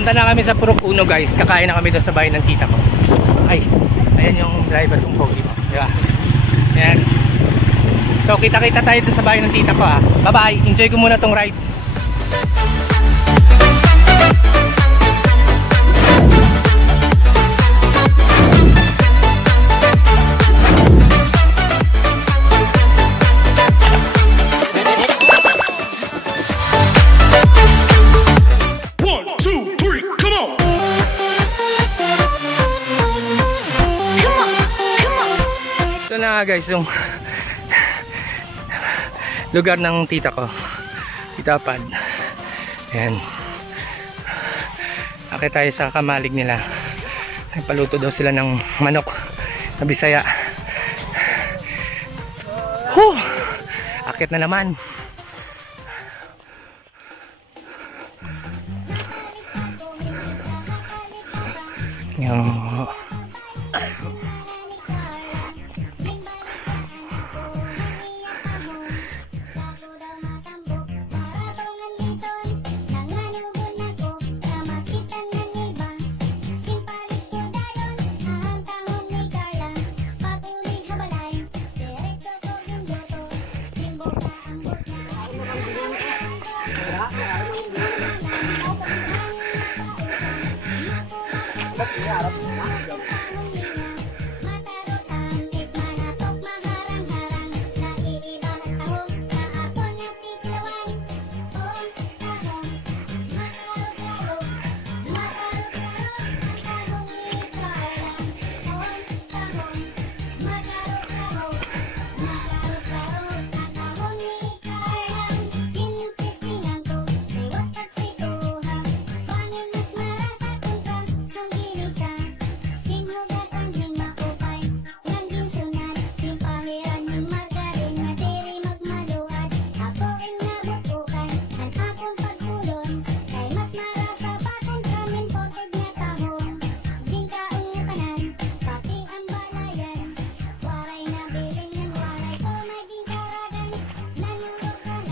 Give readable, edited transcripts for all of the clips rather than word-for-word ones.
Punta na kami sa Purok Uno guys. Kakain na kami doon sa bahay ng tita ko. Ay, ayan yung driver kong pogi mo. Diba? Ayan. So kita-kita tayo doon sa bahay ng tita ko ha. Bye bye. Enjoy ko muna tong ride. Ito na guys yung lugar ng tita ko, Tita Pad. Ayan, akit tayo sa kamalig nila. Ay, paluto daw sila ng manok na Bisaya. Akit na naman. Yung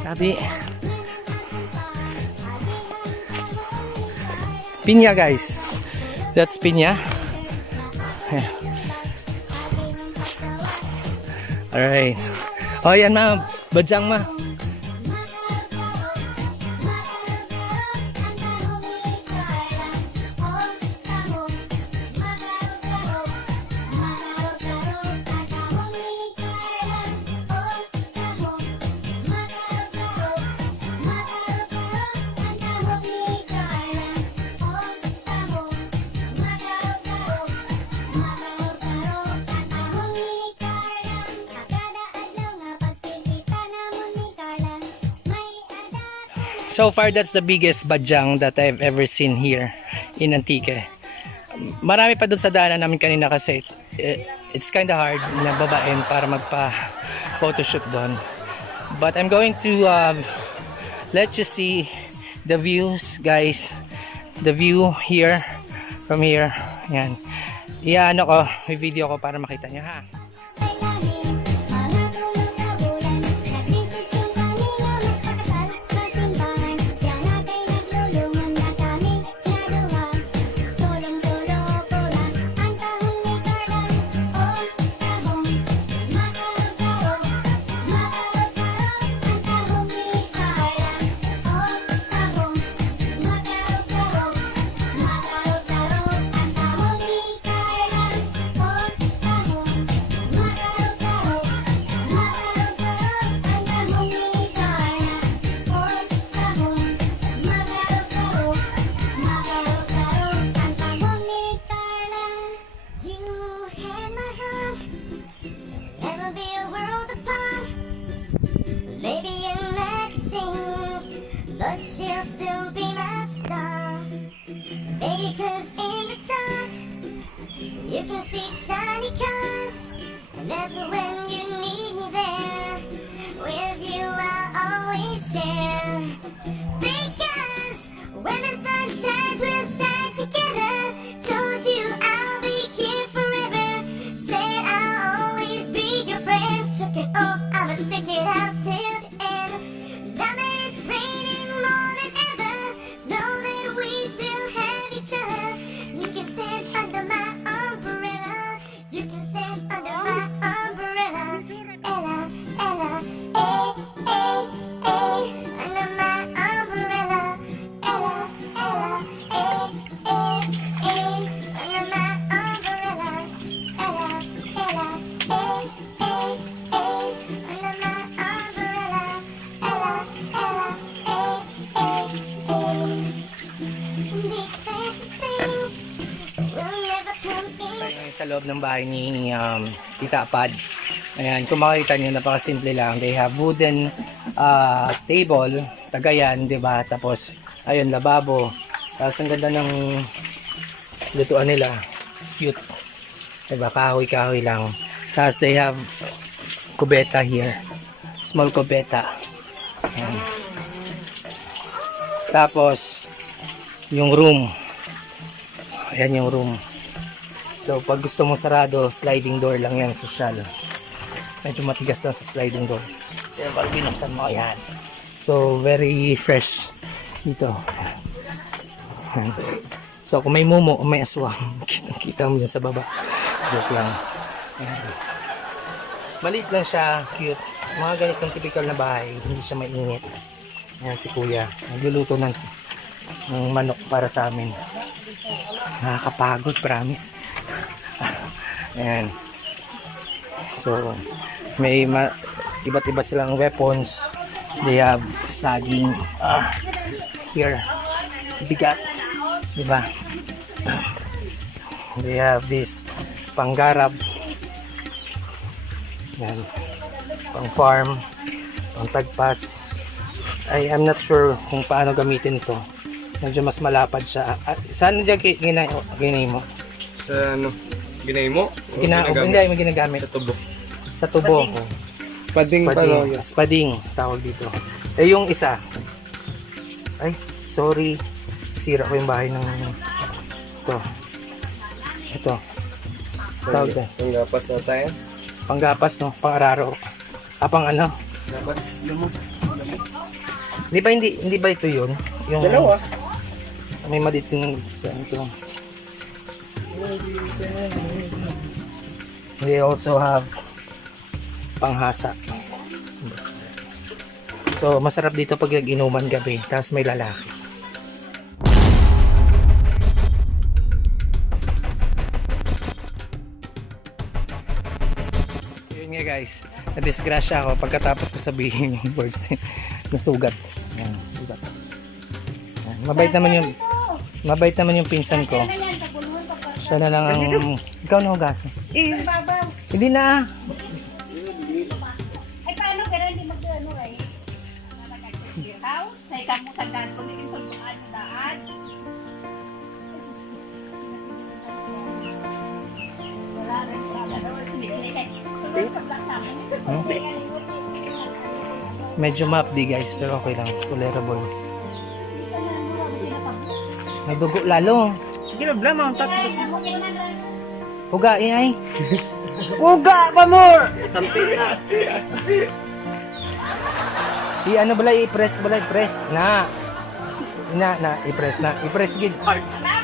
sabi pinya guys, that's pinya. Alright, oh yan ma, bajang ma. So far, that's the biggest bajang that I've ever seen here in Antique. Marami pa doon sa daanan namin kanina kasi it's kind of hard na babain para magpa-photoshoot doon. But I'm going to let you see the views, guys. The view here, from here. Yan. Iyan ko, may video ko para makita nyo ha. But she'll still be my star, baby, 'cause in the dark you can see shiny cars, and that's when you need me there. With you I'll always share, because when the sun shines we'll shine together. Told you I'll be here forever, said I'll always be your friend. Took it all, I'ma stick it out till the end. Now that it's raining more than ever, know that we still have stand under my umbrella. You can stand under my umbrella. Ella, Ella, eh, eh, eh. Under my umbrella. Ella, Ella, eh, eh, eh. Under my umbrella. Ella, Ella, eh, eh, eh. Under my umbrella. Ella, Ella, eh, eh, eh. These fancy things will never come in. Tayo ngayon sa loob ng bahay ni Tita Pad. Ayan, kung makikita nyo, napakasimple lang. They have wooden table, tagayan, di ba? Tapos, ayun, lababo. Tapos, ang ganda ng lutuan nila. Cute. Di ba? Kahoy-kahoy lang. Tapos, they have kubeta here. Small kubeta. Ayan. Tapos, yung room. Ayan yung room. So, pag gusto mo sarado, sliding door lang yan, social. Medyo matigas lang sa sliding door. Pero pag binuksan mo, yan. So, very fresh dito. Ayan. So, kung may mumo o may aswang, kita mo yun sa baba. Joke lang. Ayan. Maliit lang siya, cute. Mga ganitong typical na bahay, hindi siya mainit. Ayan si kuya. Nagluluto ng manok para sa amin. Nakakapagod, promise. Ayan. So, may iba't iba silang weapons. They have saging here. Bigat. Diba? They have this panggarab. Yan. Pang farm. Pang tagpas. I'm not sure kung paano gamitin ito. Medyo mas malapad siya. Saan dyan ginay mo? Sa ano? Ginay mo? O Hindi, ginagamit? may ginagamit. Sa tubo. Sa tubo. Spading pa no? Spading. Spading. Tawag dito. Eh yung isa. Ay, sorry. Sira ko yung bahay ng ito. Tawag dyan. Ang gapas na tayo. Panggapas, no? Pang-araro. Pang ano? Gapas mo. Hindi ba ito yun? Yung Dalawa. may maditing sa ito. We also have panghasa. So, masarap dito pag nag-inuman gabi. Tapos may lalaki. Yun nga guys. Na-disgrasya ako pagkatapos ko sabihin yung words. Nasugat. Ayan, sugat. Ayan, mabait naman yung pinsan ko. Siya na lang ang... Ikaw na hugasin. Hindi na. Ay, paano gano'n hindi mag-ano eh? House? Ay, kamu sa daan ko, hindi sulbukan mo daan. Wala rin, wala rin. Medyo mapdi guys, pero okay lang. Tolerable. May dugo lalo. Sige na, bla mga tatlo. Hugain ay. Uga pa more! Ano bala i-press i-press na. I-press na. I-press gid. Naman na,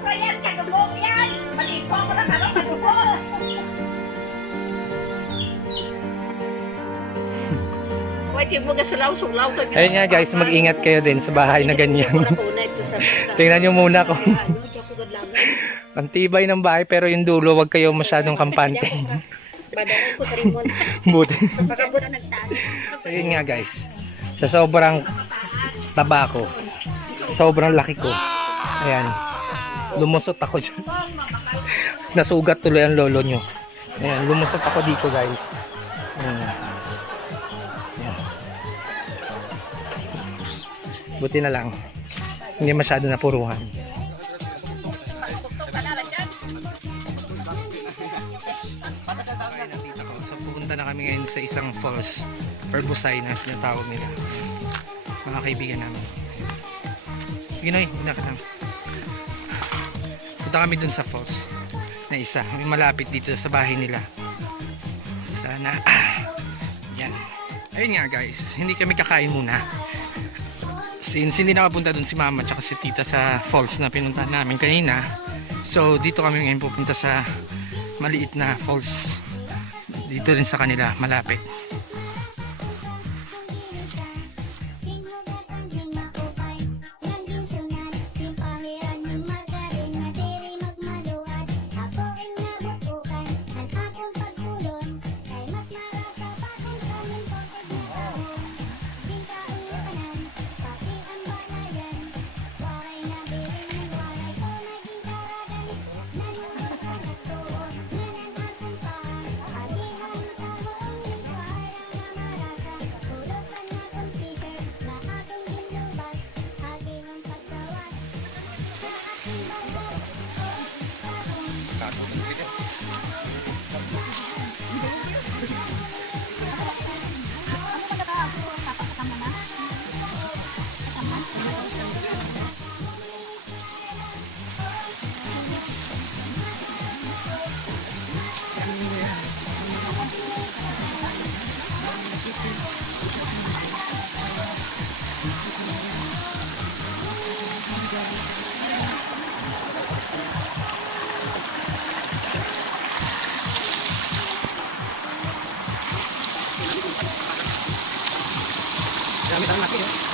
ko yan, kadugo yan. Malipo ko na karoon, kadugo. Pwede mo gasulaw-sulaw. Ayun nga guys, mag-ingat kayo din sa bahay na ganyan. Tingnan nyo muna kung ang tibay ng bahay pero yung dulo wag kayo masyadong kampante. Badaran ko sa rimon. Buti. Pagkabot na nagtaan. So yun nga guys, sa sobrang taba ko, sobrang laki ko, ayan, lumusot ako dyan. Nasugat tuloy ang lolo nyo. Ayan, lumusot ako dito guys. Ayan. Ayan. Buti na lang, hindi masyado napuruhan. So pupunta na kami ngayon sa isang falls or busay na tinatawag nila, mga kaibigan namin. Ginoy, binakang punta kami dun sa falls na isa, may malapit dito sa bahay nila. Sana yan. Ayun nga guys, hindi kami kakain muna since hindi nakapunta dun si mama tsaka si tita sa falls na pinuntahan namin kanina. So dito kami ngayon pupunta sa maliit na falls. Dito rin sa kanila, malapit. Gamit ang laki eh.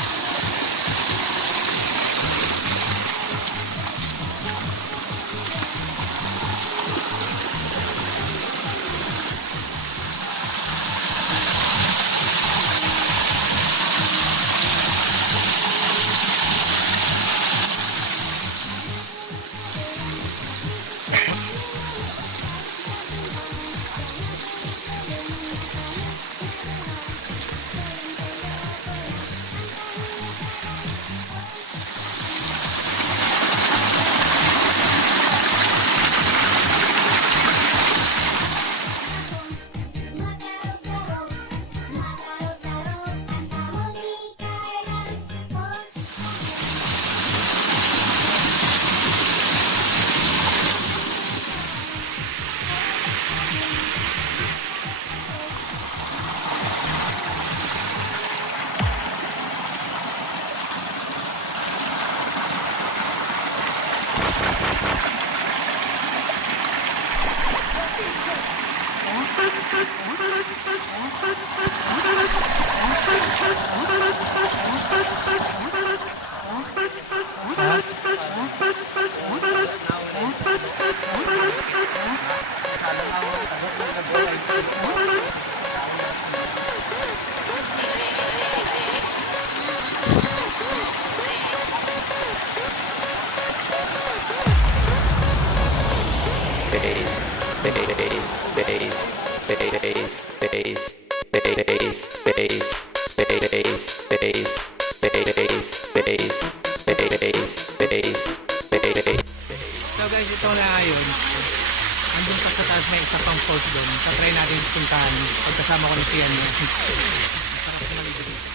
So guys, ito na ngayon. Andun pa sa taas may isa pang falls doon. Tatry natin puntahan pagkasama ko ni Sian. Sarap na maligo dito.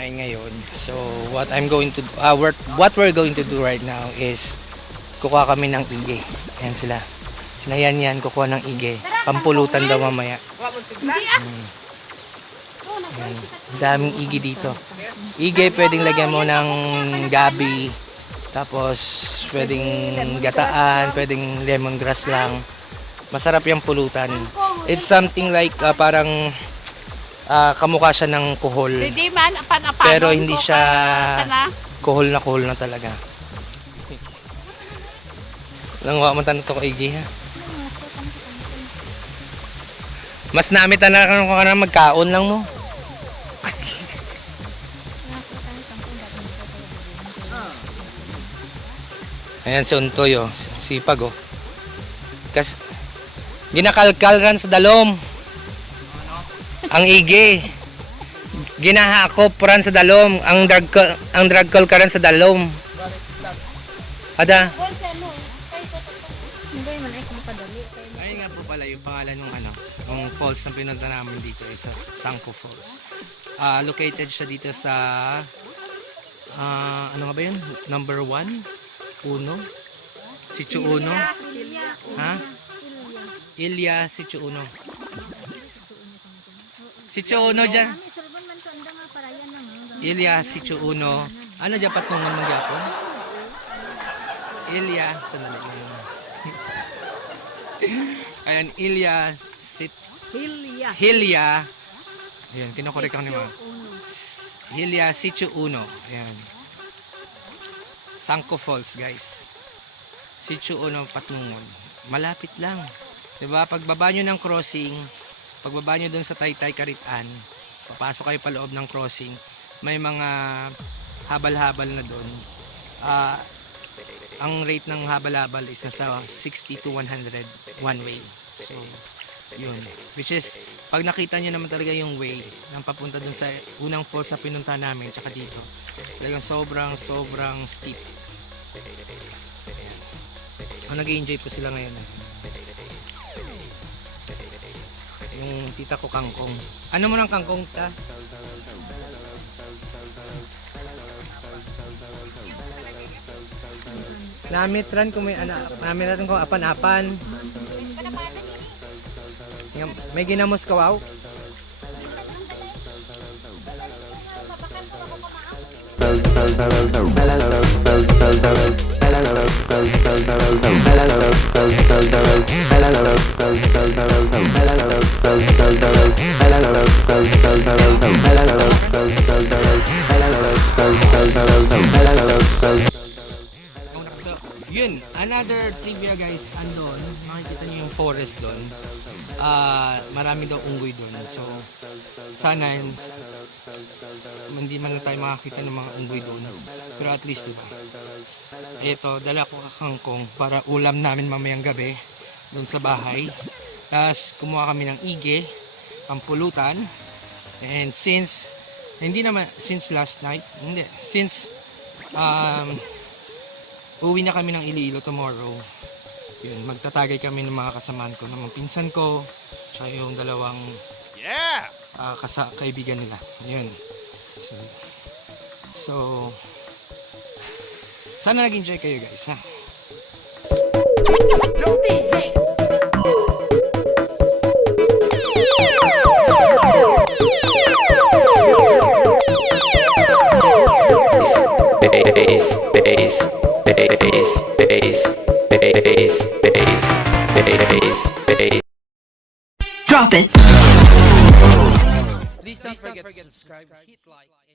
kumain ngayon. So what we're going to do right now is kukuha kami ng ige. Ayan sila. Sila yan kukuha ng ige. Pampulutan daw mamaya. Ayan. Daming ige dito. Ige pwedeng lagyan mo ng gabi. Tapos pwedeng gataan, pwedeng lemongrass lang. Masarap yung pulutan. It's something like parang kamukha siya ng kuhol. Hindi man, apan-apan. Pero hindi siya kuhol na talaga. Langwa mo tanong to ko igi ha. Mas namit na ka na magkaon lang mo. Ayan si Untoy oh, sipag oh. Kasi ginakalkal ran sa dalom. Ang igi. Ginahakop ran sa dalom. Ang drag call ka ran sa dalom. Ada. Ayun nga po pala yung pangalan ng yung falls na pinunta namin dito is sa Sangco Falls. Located siya dito sa ano nga ba yun? Number 1? Uno? Sitio Uno? Ha? Ilya Sitio Uno. Sitio Uno dyan. Ilya Sitio Uno. Ano dyan patungan mo gyapon? Ilya. Sandali lang. Ayan, Ilya Hilya. Ayan, kinokorek ako ni mga. Hilya Sitio Uno. Ayan. Sangco Falls, guys. Sitio Uno, Patnungon. Malapit lang. Diba? Pagbaba nyo ng crossing, pagbaba nyo dun sa Taytay Karitan, papasok kayo pa loob ng crossing, may mga habal-habal na dun. Ang rate ng habal-habal is nasa 60 to 100 one way. So, yun. Which is, pag nakita nyo naman talaga yung way ng papunta dun sa unang falls sa pinunta namin, tsaka dito, talagang sobrang steep. Nag-i-enjoy po sila ngayon. Yung tita ko kangkong. Ano mo ng kangkong ta? Namitran ko may namitran ko apan-apan. May ginamos ka wow? Yun, another trivia guys, andon, makikita nyo yung forest doon. Marami daw unggoy doon. So, sana hindi man lang tayo makakita ng mga unggoy doon. Pero at least, diba? Ito, dala ko kangkong para ulam namin mamayang gabi doon sa bahay. Tapos, kumuha kami ng ige, pampulutan. And since last night, since uwi na kami ng Iloilo tomorrow. Yun, magtatagay kami ng mga kasamaan ko, ng mga pinsan ko, tsaka yung dalawang kaibigan nila. Yun. So sana nag-enjoy kayo guys, ha? Drop it. Please don't forget to subscribe, hit like.